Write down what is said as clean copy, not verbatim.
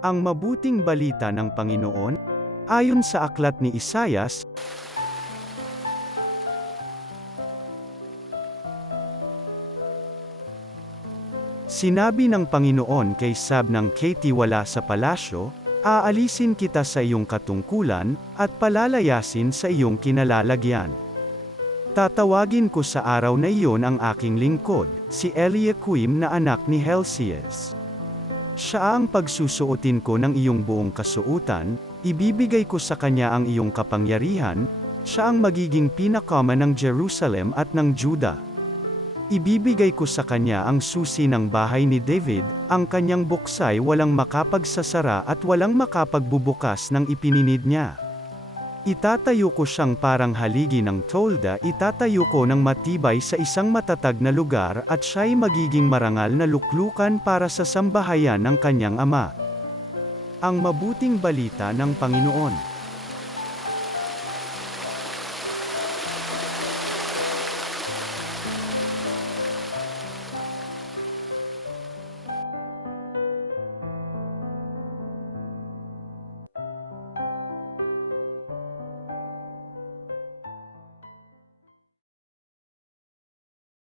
Ang mabuting balita ng Panginoon, ayon sa aklat ni Isaias, sinabi ng Panginoon kay Sab ng Katie-wala sa palasyo, aalisin kita sa iyong katungkulan, at palalayasin sa iyong kinalalagyan. Tatawagin ko sa araw na iyon ang aking lingkod, si Eliakim na anak ni Helcias. Siya ang pagsusuotin ko ng iyong buong kasuutan, ibibigay ko sa kanya ang iyong kapangyarihan, siya ang magiging pinakama ng Jerusalem at ng Juda. Ibibigay ko sa kanya ang susi ng bahay ni David, ang kanyang buksay walang makapagsasara at walang makapagbubukas ng ipininid niya. Itatayo ko siyang parang haligi ng tolda, itatayo ko ng matibay sa isang matatag na lugar at siya'y magiging marangal na luklukan para sa sambahayan ng kanyang ama. Ang mabuting balita ng Panginoon.